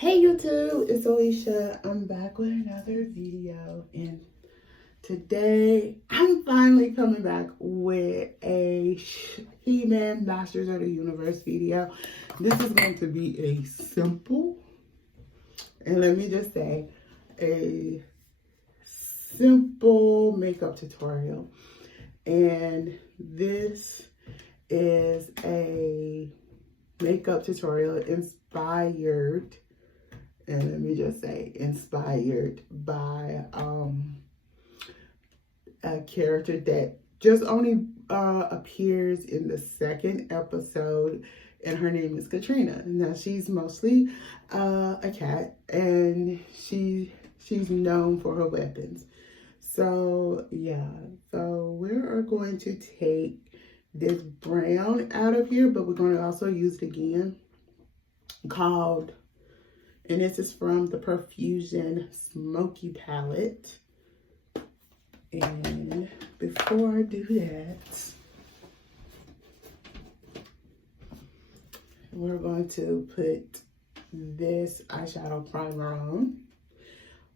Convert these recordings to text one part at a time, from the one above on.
Hey YouTube, it's Alicia. I'm back with another video, and today I'm finally coming back with a He-Man Masters of the Universe video. This is going to be a simple, and let me just say, a simple makeup tutorial. And this is a makeup tutorial inspired, and let me just say, inspired by a character that just only appears in the second episode, and her name is Katrina. Now, she's mostly a cat, and she's known for her weapons. So, yeah. So, we are going to take this brown out of here, but we're going to also use it again, and this is from the Perfusion Smokie palette. And before I do that, we're going to put this eyeshadow primer on.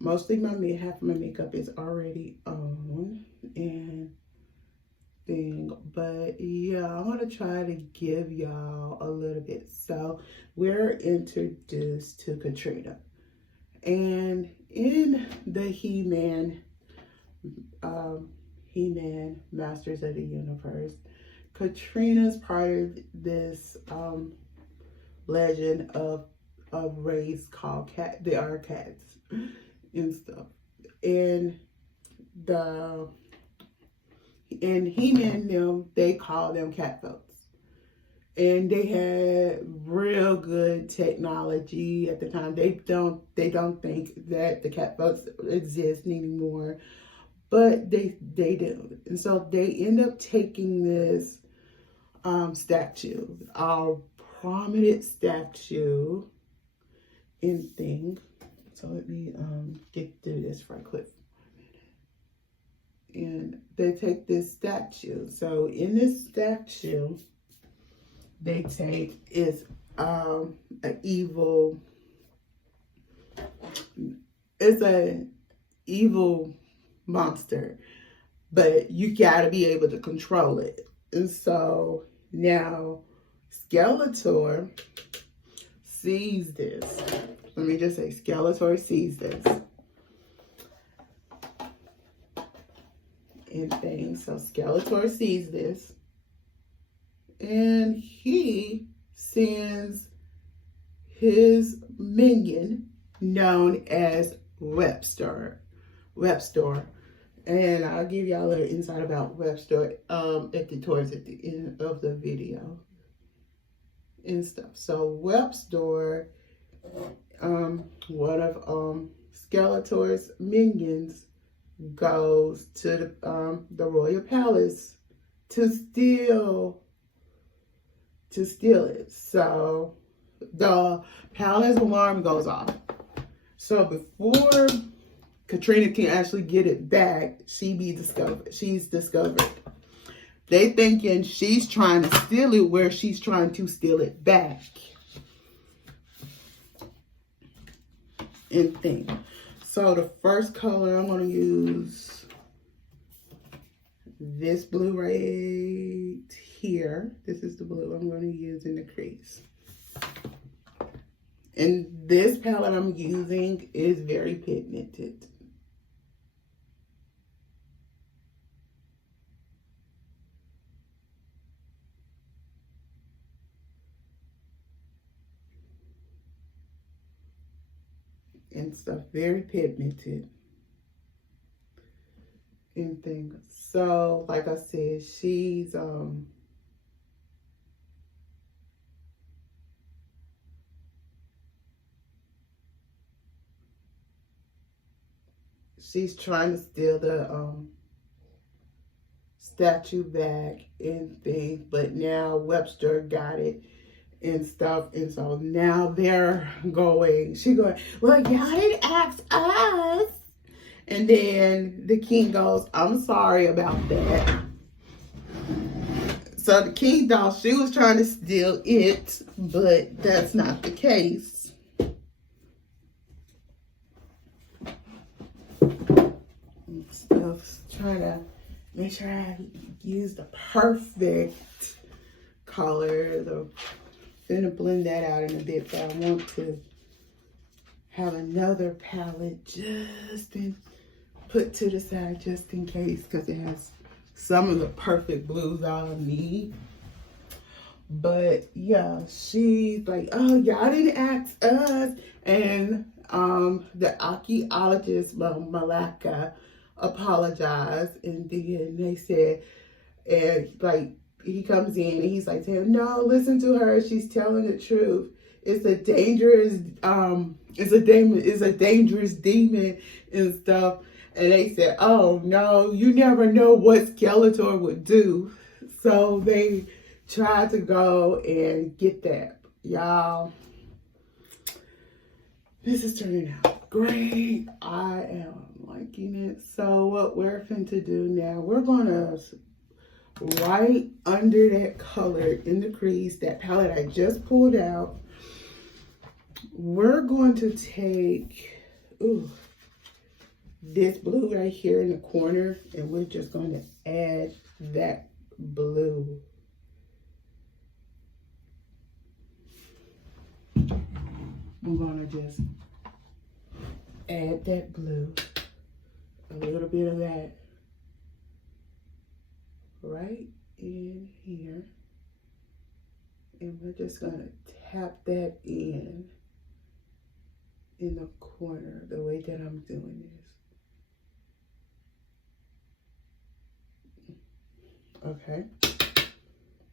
Mostly half of my makeup is already on and but yeah, I'm gonna try to give y'all a little bit. So we're introduced to Katrina, and in the He-Man Masters of the Universe, Katrina's part of this legend of a race called the Archaeologists and stuff. And He-Man them, they call them cat folks. And they had real good technology at the time. They don't think that the cat folks exist anymore, but they do. And so they end up taking this statue, our prominent statue in thing. So let me get through this right quick. And they take this statue. So in this statue, they take an evil. It's an evil monster, but you gotta be able to control it. And so now Skeletor sees this. Let me just say, Skeletor sees this. And things. So Skeletor sees this, and he sends his minion known as webstor. And I'll give y'all a little insight about webstor towards the end of the video and stuff. So webstor, one of Skeletor's minions, goes to the royal palace to steal it. So the palace alarm goes off. So before Katrina can actually get it back, she's discovered. They thinking she's trying to steal it where she's trying to steal it back. And thing. So the first color, I'm going to use this blue right here. This is the blue I'm going to use in the crease. And this palette I'm using is very pigmented. And stuff, very pigmented and things. So like I said, she's trying to steal the statue back and things, but now webstor got it and stuff. And so now they're going, well, y'all didn't ask us. And then the king goes, I'm sorry about that. So the king thought she was trying to steal it, but that's not the case. of trying to make sure I use the perfect color. I'm gonna blend that out in a bit, but I want to have another palette just in, put to the side just in case, because it has some of the perfect blues I'll need. But yeah, she's like, oh, y'all didn't ask us. And the archaeologist, Melaktha, apologized. And then they said, and like, he comes in and he's like, no, listen to her. She's telling the truth. It's a dangerous, it's a dangerous demon and stuff. And they said, oh no, you never know what Skeletor would do. So they tried to go and get that. Y'all, this is turning out great. I am liking it. So what we're going to do now, we're going to, right under that color in the crease, that palette I just pulled out, we're going to take this blue right here in the corner, and we're just going to add that blue. I'm going to just add that blue, a little bit of that right in here, and we're just going to tap that in the corner the way that I'm doing this. Okay,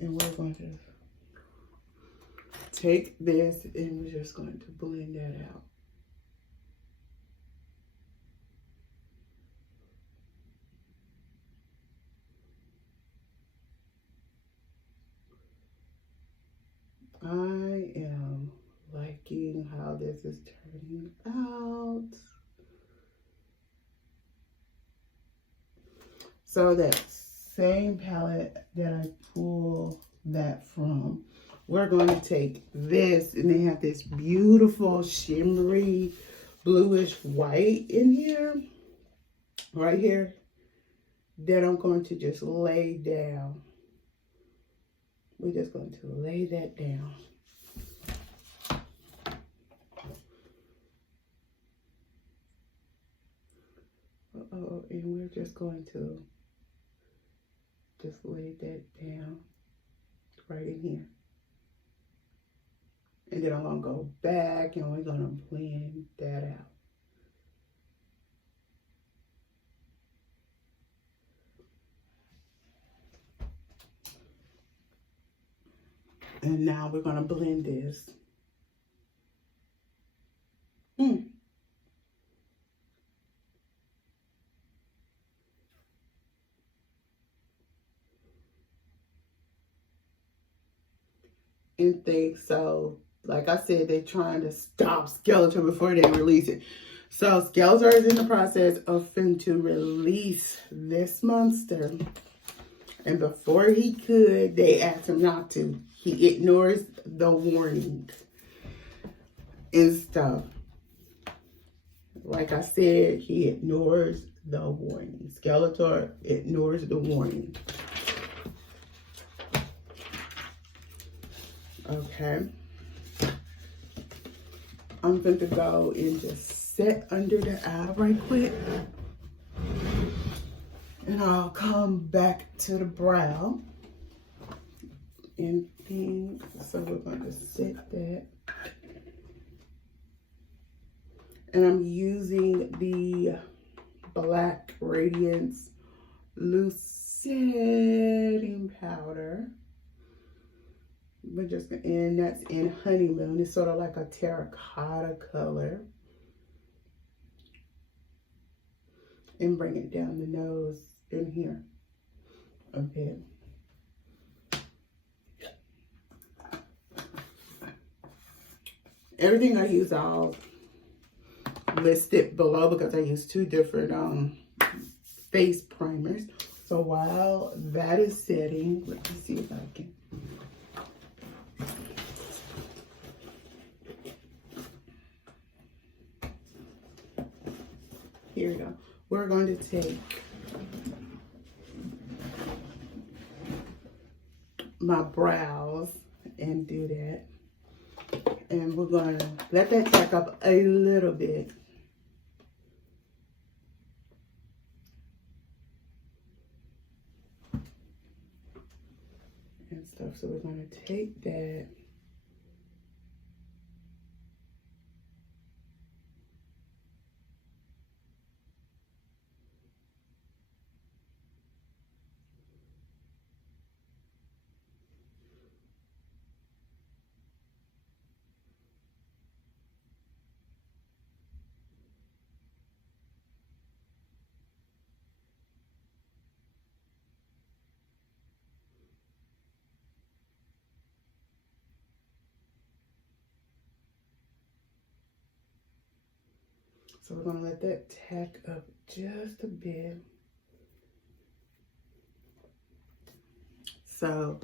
and we're going to take this and we're just going to blend that out. I am liking how this is turning out. So that same palette that I pulled that from, we're going to take this, and they have this beautiful shimmery bluish white in here, right here, that I'm going to just lay down. We're just going to lay that down. And we're just going to just lay that down right in here. And then I'm going to go back and we're going to blend that out. And now we're going to blend this. And things, so like I said, they're trying to stop Skeletor before they release it. So Skeletor is in the process of to release this monster. And before he could, they asked him not to. He ignores the warning and stuff. Like I said, he ignores the warning. Skeletor ignores the warning. Okay. I'm going to go and just set under the eye right quick. And I'll come back to the brow. And pink. So we're going to set that. And I'm using the Black Radiance Loose Setting Powder. We're just gonna, and that's in Honeymoon. It's sort of like a terracotta color. And bring it down the nose in here a bit. Everything I use, I'll list it below because I use two different face primers. So while that is setting, let me see if I can. Here we go. We're going to take my brows and do that. And we're going to let that tack up a little bit. And stuff. So we're going to take that. So we're going to let that tack up just a bit. So,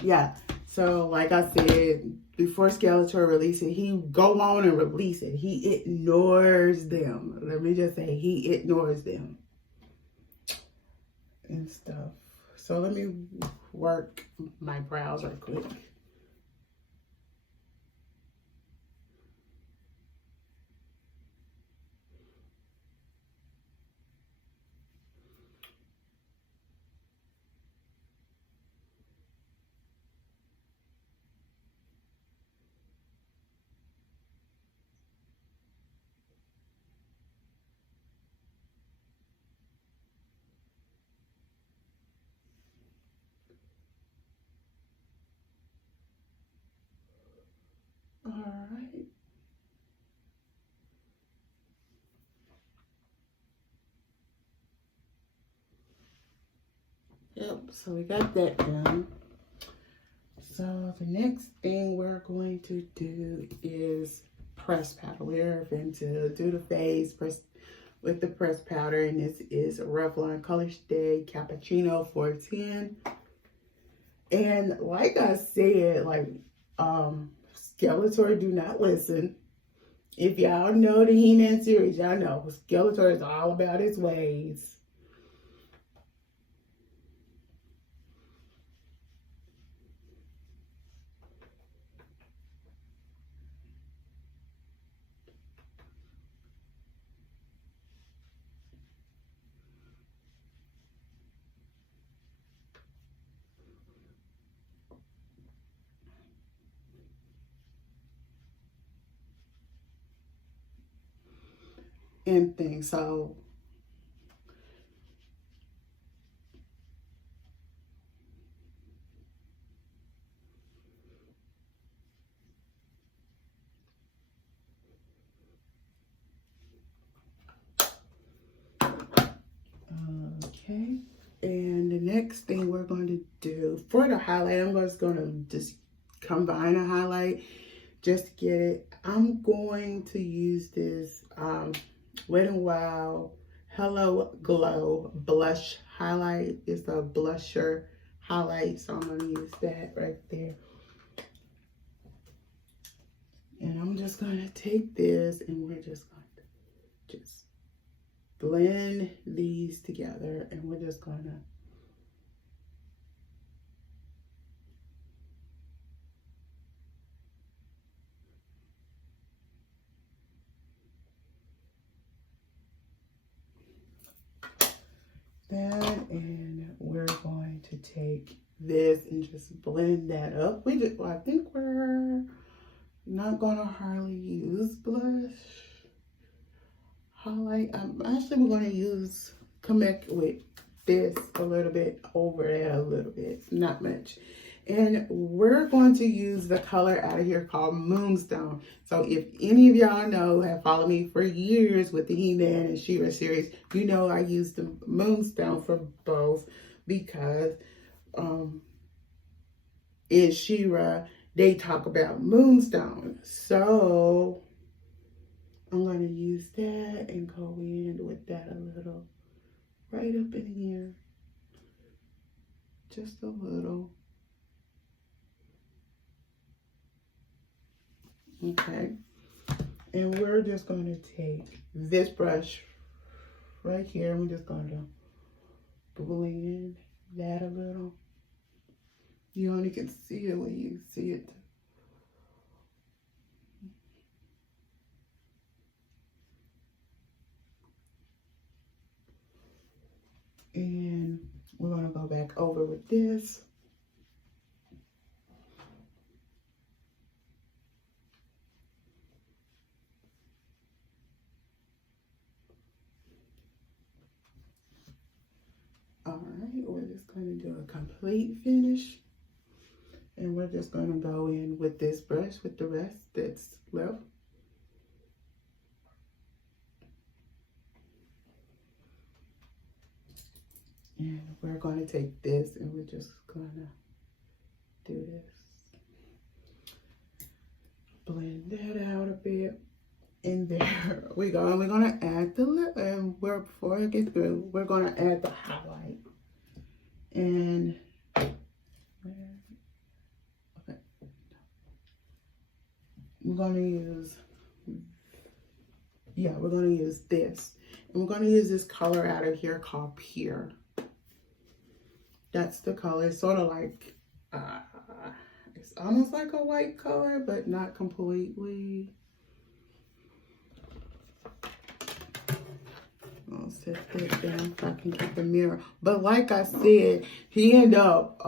yeah. So, like I said, before Skeletor released it, he go on and release it. He ignores them. Let me just say, he ignores them and stuff. So, let me work my brows right quick. All right. Yep, so we got that done. So the next thing we're going to do is press powder. We're going to do the face press with the press powder, and this is Revlon Colorstay Cappuccino 410. And like I said, like Skeletor do not listen. If y'all know the He-Man series, y'all know Skeletor is all about his ways. And things. So okay, and the next thing we're going to do for the highlight, I'm just going to combine a highlight just to get it. I'm going to use this Wet n Wild Hello Glow blush highlight. It's a blusher highlight, so I'm going to use that right there. And I'm just going to take this and we're just going to just blend these together, and we're just going to that, and we're going to take this and just blend that up. Well, I think we're not going to hardly use blush highlight. Actually, we're going to come back with this a little bit over there, a little bit, not much. And we're going to use the color out of here called Moonstone. So if any of y'all know, have followed me for years with the He-Man and She-Ra series, you know I use the Moonstone for both because in She-Ra, they talk about Moonstone. So I'm going to use that and go in with that a little right up in here. Just a little. Okay. And we're just going to take this brush right here. I'm just going to blend that a little. You only can see it when you see it. And we're going to go back over with this. All right, we're just going to do a complete finish. And we're just going to go in with this brush with the rest that's left. And we're going to take this and we're just going to do this. Blend that out a bit. And there we go. And we're going to add the lip. And before I get through, we're going to add the highlight. And okay, we're going to use, we're going to use this. And we're going to use this color out of here called Pure. That's the color. It's sort of like, it's almost like a white color, but not completely. I'll set that down so I can get the mirror. But like I said, he ended up,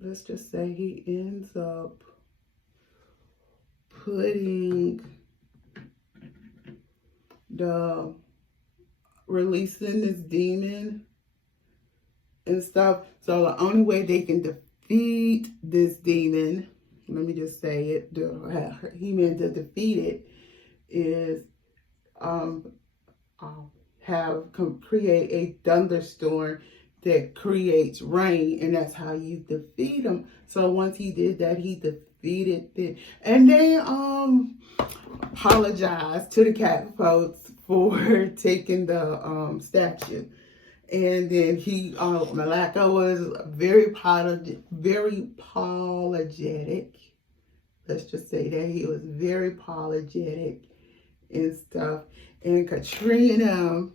let's just say he ends up putting releasing this demon and stuff. So the only way they can defeat this demon, let me just say it, He-Man to defeat it is create a thunderstorm that creates rain, and that's how you defeat him. So once he did that, he defeated it. And they apologized to the cat folks for taking the statue. And then Melaktha was very apologetic. Let's just say that he was very apologetic and stuff. And Katrina,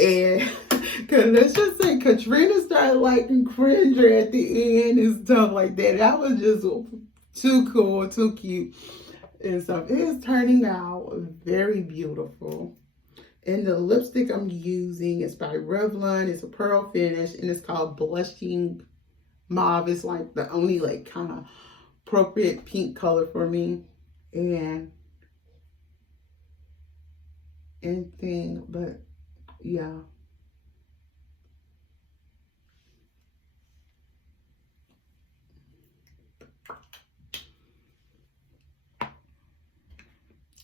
and let's just say Katrina started liking Cringer at the end and stuff like that. That was just too cool, too cute and stuff. It is turning out very beautiful. And the lipstick I'm using is by Revlon. It's a pearl finish and it's called Blushing Mauve. It's like the only like kind of appropriate pink color for me. And anything, but yeah.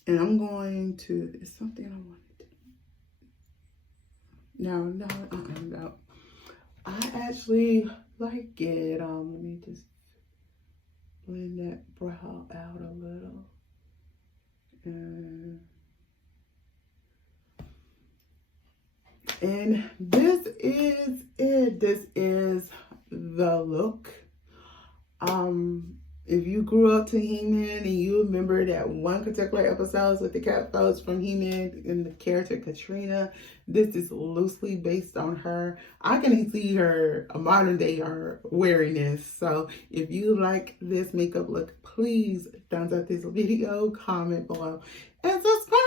And I'm going to, it's something I want to do. No. I actually like it. Let me just blend that brow out a little. And this is it. This is the look. If you grew up to He-Man and you remember that one particular episode with the cat folks from He-Man and the character Katrina, this is loosely based on her. I can see her, a modern day her, wearing this. So if you like this makeup look, please thumbs up this video, comment below, and subscribe.